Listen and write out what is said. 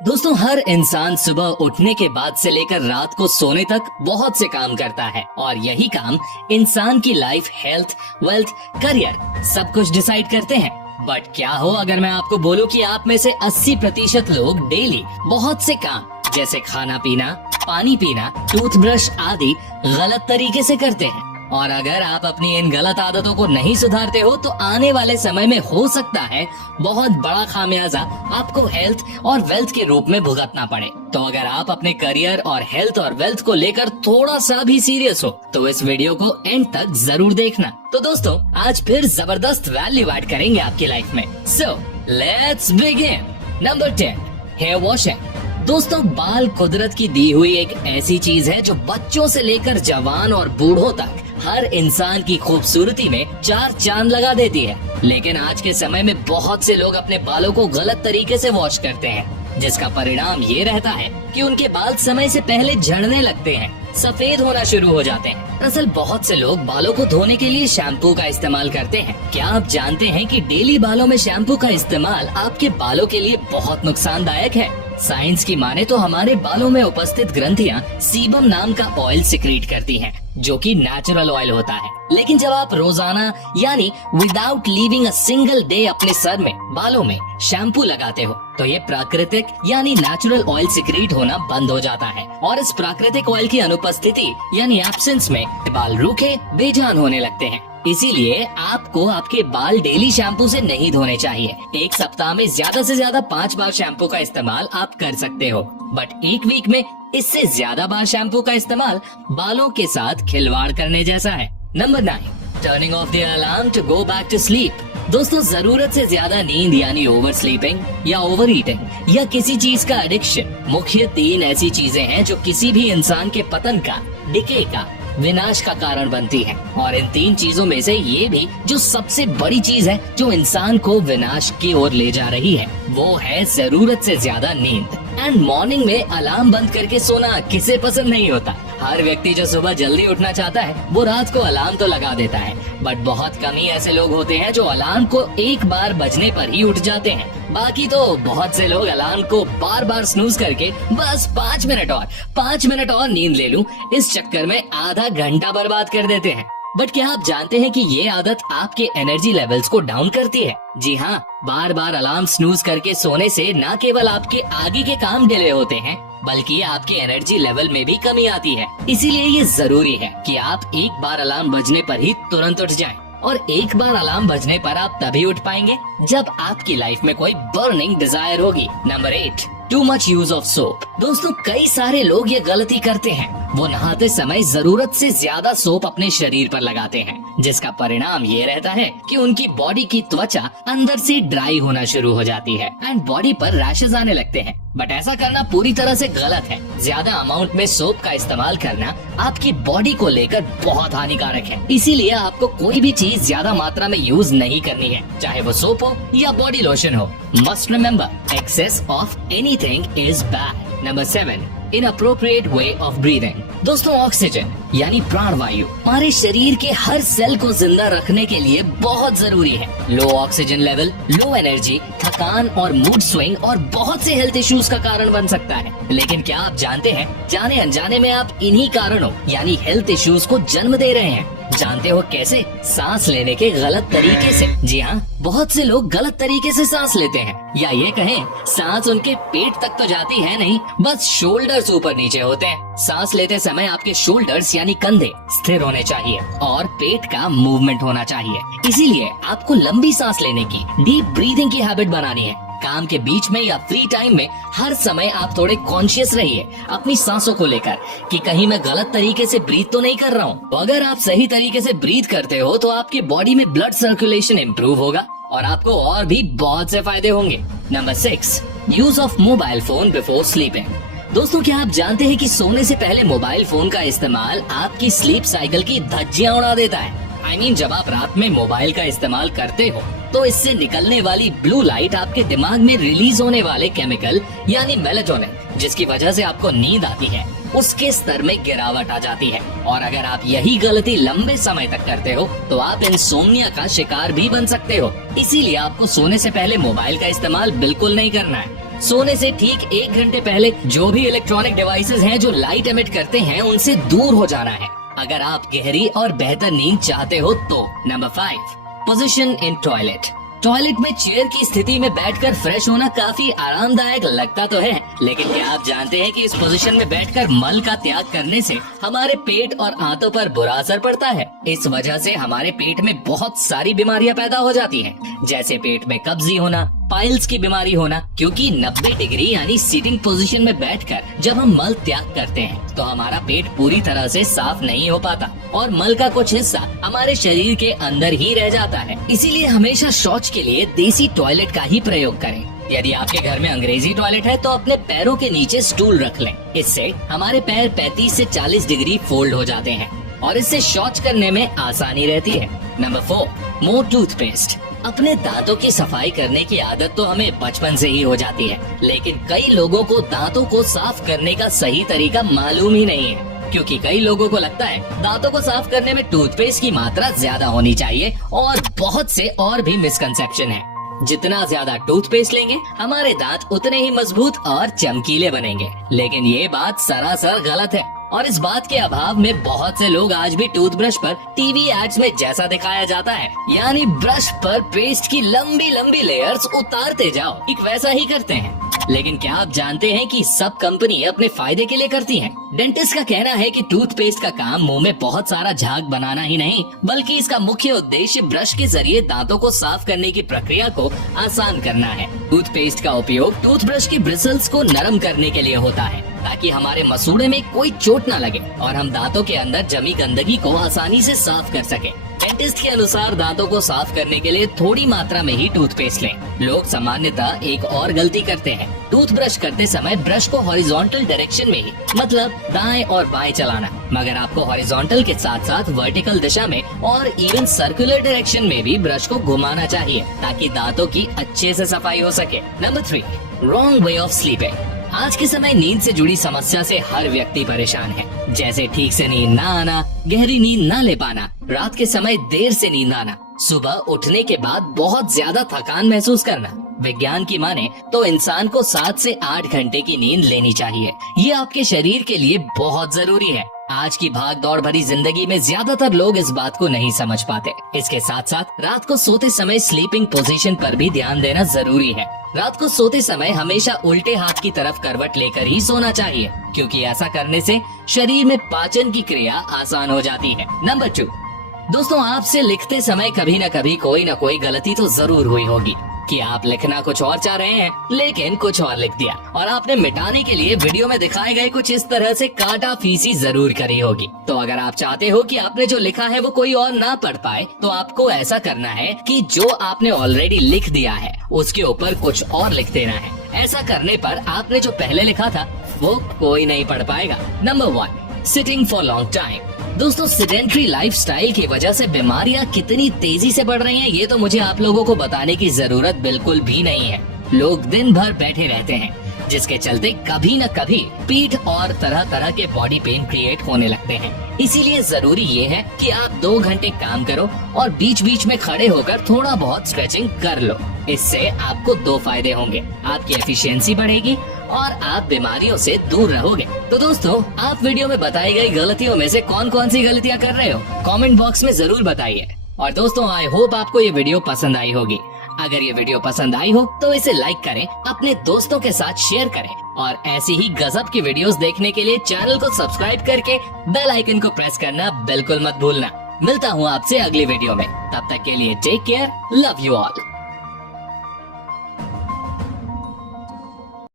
दोस्तों, हर इंसान सुबह उठने के बाद से लेकर रात को सोने तक बहुत से काम करता है और यही काम इंसान की लाइफ, हेल्थ, वेल्थ, करियर सब कुछ डिसाइड करते हैं। बट क्या हो अगर मैं आपको बोलूं कि आप में से 80% लोग डेली बहुत से काम जैसे खाना पीना, पानी पीना, टूथब्रश आदि गलत तरीके से करते हैं। और अगर आप अपनी इन गलत आदतों को नहीं सुधारते हो तो आने वाले समय में हो सकता है बहुत बड़ा खामियाजा आपको हेल्थ और वेल्थ के रूप में भुगतना पड़े। तो अगर आप अपने करियर और हेल्थ और वेल्थ को लेकर थोड़ा सा भी सीरियस हो तो इस वीडियो को एंड तक जरूर देखना। तो दोस्तों, आज फिर जबरदस्त वैल्यू ऐड करेंगे आपकी लाइफ में। So let's begin. Number 10, hair washing. दोस्तों, बाल कुदरत की दी हुई एक ऐसी चीज है जो बच्चों से लेकर जवान और बूढ़ों तक हर इंसान की खूबसूरती में 4 चांद लगा देती है। लेकिन आज के समय में बहुत से लोग अपने बालों को गलत तरीके से वॉश करते हैं, जिसका परिणाम ये रहता है कि उनके बाल समय से पहले झड़ने लगते हैं, सफेद होना शुरू हो जाते हैं। दरअसल बहुत से लोग बालों को धोने के लिए शैम्पू का इस्तेमाल करते हैं। क्या आप जानते हैं कि डेली बालों में शैम्पू का इस्तेमाल आपके बालों के लिए बहुत नुकसानदायक है? साइंस की माने तो हमारे बालों में उपस्थित ग्रंथियां सीबम नाम का ऑयल सिक्रीट करती हैं, जो कि नेचुरल ऑयल होता है। लेकिन जब आप रोजाना यानी without leaving a single day अपने सर में, बालों में शैम्पू लगाते हो तो ये प्राकृतिक यानी नेचुरल ऑयल सिक्रीट होना बंद हो जाता है और इस प्राकृतिक ऑयल की अनुपस्थिति यानी एब्सेंस में बाल रूखे बेजान होने लगते हैं। इसीलिए आपको आपके बाल डेली शैम्पू से नहीं धोने चाहिए। एक सप्ताह में ज्यादा से ज्यादा 5 बार शैम्पू का इस्तेमाल आप कर सकते हो, बट एक वीक में इससे ज्यादा बार शैम्पू का इस्तेमाल बालों के साथ खिलवाड़ करने जैसा है। Number 9, turning off the alarm to go back to sleep. दोस्तों, जरूरत से ज्यादा नींद यानी ओवर स्लीपिंग या ओवर ईटिंग या किसी चीज का एडिक्शन मुख्य 3 ऐसी चीजें हैं जो किसी भी इंसान के पतन का, डिके का, विनाश का कारण बनती है। और इन 3 चीजों में से ये भी जो सबसे बड़ी चीज है जो इंसान को विनाश की ओर ले जा रही है, वो है जरूरत से ज्यादा नींद। एंड मॉर्निंग में अलार्म बंद करके सोना किसे पसंद नहीं होता। हर व्यक्ति जो सुबह जल्दी उठना चाहता है वो रात को अलार्म तो लगा देता है, बट बहुत कम ही ऐसे लोग होते हैं जो अलार्म को एक बार बजने पर ही उठ जाते हैं। बाकी तो बहुत से लोग अलार्म को बार बार स्नूज करके बस 5 मिनट और नींद ले लूं, इस चक्कर में आधा घंटा बर्बाद कर देते हैं। बट क्या आप जानते हैं कि ये आदत आपके एनर्जी लेवल्स को डाउन करती है? जी हाँ, बार बार अलार्म स्नूज करके सोने से न केवल आपके आगे के काम डिले होते हैं बल्कि आपके एनर्जी लेवल में भी कमी आती है। इसीलिए ये जरूरी है कि आप एक बार अलार्म बजने पर ही तुरंत उठ जाएं। और एक बार अलार्म बजने पर आप तभी उठ पाएंगे जब आपकी लाइफ में कोई बर्निंग डिजायर होगी। Number 8, too much use of soap. दोस्तों, कई सारे लोग ये गलती करते हैं, वो नहाते समय जरूरत से ज्यादा सोप अपने शरीर पर लगाते हैं, जिसका परिणाम ये रहता है कि उनकी बॉडी की त्वचा अंदर से ड्राई होना शुरू हो जाती है एंड बॉडी पर रैशेज आने लगते हैं। बट ऐसा करना पूरी तरह से गलत है। ज्यादा अमाउंट में सोप का इस्तेमाल करना आपकी बॉडी को लेकर बहुत हानिकारक है। इसीलिए आपको कोई भी चीज ज्यादा मात्रा में यूज नहीं करनी है, चाहे वो सोप हो या बॉडी लोशन हो। Must remember, excess of anything is bad. Number 7, inappropriate way of breathing. दोस्तों, ऑक्सीजन यानी प्राणवायु हमारे शरीर के हर सेल को जिंदा रखने के लिए बहुत जरूरी है। लो ऑक्सीजन लेवल, लो एनर्जी, थकान और मूड स्विंग और बहुत से हेल्थ इश्यूज का कारण बन सकता है। लेकिन क्या आप जानते हैं, जाने अनजाने में आप इन्हीं कारणों यानी हेल्थ इश्यूज को जन्म दे रहे हैं। जानते हो कैसे? सांस लेने के गलत तरीके से। जी हाँ, बहुत से लोग गलत तरीके से सांस लेते हैं, या ये कहें सांस उनके पेट तक तो जाती है नहीं, बस शोल्डर्स ऊपर नीचे होते हैं। सांस लेते समय आपके शोल्डर्स यानी कंधे स्थिर होने चाहिए और पेट का मूवमेंट होना चाहिए। इसीलिए आपको लंबी सांस लेने की, डीप ब्रीदिंग की हैबिट बनानी है। काम के बीच में या फ्री टाइम में हर समय आप थोड़े कॉन्शियस रहिए अपनी सांसों को लेकर कि कहीं मैं गलत तरीके से ब्रीथ तो नहीं कर रहा हूँ। तो अगर आप सही तरीके से ब्रीथ करते हो तो आपकी बॉडी में ब्लड सर्कुलेशन इम्प्रूव होगा और आपको और भी बहुत से फायदे होंगे। Number 6, use of mobile phone before sleeping. दोस्तों, क्या आप जानते हैं कि सोने से पहले मोबाइल फोन का इस्तेमाल आपकी स्लीप साइकिल की धज्जियां उड़ा देता है। जब आप रात में मोबाइल का इस्तेमाल करते हो तो इससे निकलने वाली ब्लू लाइट आपके दिमाग में रिलीज होने वाले केमिकल यानी मेलाटोनिन, जिसकी वजह से आपको नींद आती है, उसके स्तर में गिरावट आ जाती है। और अगर आप यही गलती लंबे समय तक करते हो तो आप इंसोम्निया का शिकार भी बन सकते हो। इसीलिए आपको सोने से पहले मोबाइल का इस्तेमाल बिल्कुल नहीं करना है। सोने से ठीक 1 घंटे पहले जो भी इलेक्ट्रॉनिक डिवाइसेस हैं जो लाइट एमिट करते हैं उनसे दूर हो जाना है, अगर आप गहरी और बेहतर नींद चाहते हो तो। Number 5, position in toilet. Toilet में चेयर की स्थिति में बैठकर फ्रेश होना काफी आरामदायक लगता तो है, लेकिन क्या आप जानते हैं कि इस पोजीशन में बैठकर मल का त्याग करने से हमारे पेट और आंतों पर बुरा असर पड़ता है। इस वजह से हमारे पेट में बहुत सारी बीमारियां पैदा हो जाती हैं, जैसे पेट में कब्जी होना, पाइल्स की बीमारी होना, क्योंकि 90 डिग्री यानी सीटिंग पोजीशन में बैठकर जब हम मल त्याग करते हैं तो हमारा पेट पूरी तरह से साफ नहीं हो पाता और मल का कुछ हिस्सा हमारे शरीर के अंदर ही रह जाता है। इसीलिए हमेशा शौच के लिए देसी टॉयलेट का ही प्रयोग करें। यदि आपके घर में अंग्रेजी टॉयलेट है तो अपने पैरों के नीचे स्टूल रख लें। इससे हमारे पैर 35 से 40 डिग्री फोल्ड हो जाते हैं और इससे शौच करने में आसानी रहती है। नंबर 4, मोर टूथपेस्ट। अपने दांतों की सफाई करने की आदत तो हमें बचपन से ही हो जाती है, लेकिन कई लोगों को दांतों को साफ करने का सही तरीका मालूम ही नहीं है, क्योंकि कई लोगों को लगता है दांतों को साफ करने में टूथपेस्ट की मात्रा ज्यादा होनी चाहिए और बहुत से और भी मिसकंसेप्शन है। जितना ज्यादा टूथपेस्ट लेंगे हमारे दांत उतने ही मजबूत और चमकीले बनेंगे, लेकिन ये बात सरासर गलत है और इस बात के अभाव में बहुत से लोग आज भी टूथब्रश पर टीवी एड्स में जैसा दिखाया जाता है, यानी ब्रश पर पेस्ट की लंबी लंबी लेयर्स उतारते जाओ, एक वैसा ही करते हैं। लेकिन क्या आप जानते हैं कि सब कंपनी अपने फायदे के लिए करती हैं? डेंटिस्ट का कहना है कि टूथपेस्ट का काम मुंह में बहुत सारा झाग बनाना ही नहीं, बल्कि इसका मुख्य उद्देश्य ब्रश के जरिए दांतों को साफ करने की प्रक्रिया को आसान करना है। टूथपेस्ट का उपयोग टूथब्रश की ब्रिसल्स को नरम करने के लिए होता है, ताकि हमारे मसूड़े में कोई चोट न लगे और हम दांतों के अंदर जमी गंदगी को आसानी से साफ कर सके। डेंटिस्ट के अनुसार दांतों को साफ करने के लिए थोड़ी मात्रा में ही टूथपेस्ट लें। लोग सामान्यतः एक और गलती करते हैं, टूथब्रश करते समय ब्रश को हॉरिजॉन्टल डायरेक्शन में ही, मतलब दाएं और बाएं चलाना, मगर आपको हॉरिजॉन्टल के साथ साथ वर्टिकल दिशा में और इवन सर्कुलर डायरेक्शन में भी ब्रश को घुमाना चाहिए, ताकि दांतों की अच्छे से सफाई हो सके। Number 3, wrong way of sleeping. आज के समय नींद से जुड़ी समस्या से हर व्यक्ति परेशान है, जैसे ठीक से नींद न आना, गहरी नींद न ले पाना, रात के समय देर से नींद आना, सुबह उठने के बाद बहुत ज्यादा थकान महसूस करना। विज्ञान की माने तो इंसान को 7 से 8 घंटे की नींद लेनी चाहिए। ये आपके शरीर के लिए बहुत जरूरी है। आज की भाग दौड़ भरी जिंदगी में ज्यादातर लोग इस बात को नहीं समझ पाते। इसके साथ साथ रात को सोते समय स्लीपिंग पोजीशन पर भी ध्यान देना जरूरी है। रात को सोते समय हमेशा उल्टे हाथ की तरफ करवट लेकर ही सोना चाहिए, क्योंकि ऐसा करने से शरीर में पाचन की क्रिया आसान हो जाती है। नंबर 2, दोस्तों, आपसे लिखते समय कभी न कभी कोई न कोई गलती तो जरूर हुई होगी कि आप लिखना कुछ और चाह रहे हैं लेकिन कुछ और लिख दिया और आपने मिटाने के लिए वीडियो में दिखाए गए कुछ इस तरह से काटा फीसी जरूर करी होगी। तो अगर आप चाहते हो कि आपने जो लिखा है वो कोई और ना पढ़ पाए, तो आपको ऐसा करना है कि जो आपने ऑलरेडी लिख दिया है उसके ऊपर कुछ और लिख देना है। ऐसा करने पर आपने जो पहले लिखा था वो कोई नहीं पढ़ पाएगा। Number 1, sitting for long time. दोस्तों, सेडेंट्री लाइफस्टाइल की वजह से बीमारियां कितनी तेजी से बढ़ रही हैं, ये तो मुझे आप लोगों को बताने की जरूरत बिल्कुल भी नहीं है। लोग दिन भर बैठे रहते हैं, जिसके चलते कभी न कभी पीठ और तरह तरह के बॉडी पेन क्रिएट होने लगते हैं। इसीलिए जरूरी ये है कि आप 2 घंटे काम करो और बीच बीच में खड़े होकर थोड़ा बहुत स्ट्रेचिंग कर लो। इससे आपको 2 फायदे होंगे, आपकी एफिशिएंसी बढ़ेगी और आप बीमारियों से दूर रहोगे। तो दोस्तों, आप वीडियो में बताई गई गलतियों में से कौन कौन सी गलतियां कर रहे हो, कमेंट बॉक्स में जरूर बताइए। और दोस्तों, आई होप आपको ये वीडियो पसंद आई होगी। अगर ये वीडियो पसंद आई हो तो इसे लाइक करें, अपने दोस्तों के साथ शेयर करें और ऐसी ही गजब की वीडियोस देखने के लिए चैनल को सब्सक्राइब करके बेल आइकन को प्रेस करना बिल्कुल मत भूलना। मिलता हूँ आपसे अगली वीडियो में, तब तक के लिए take care, love you all.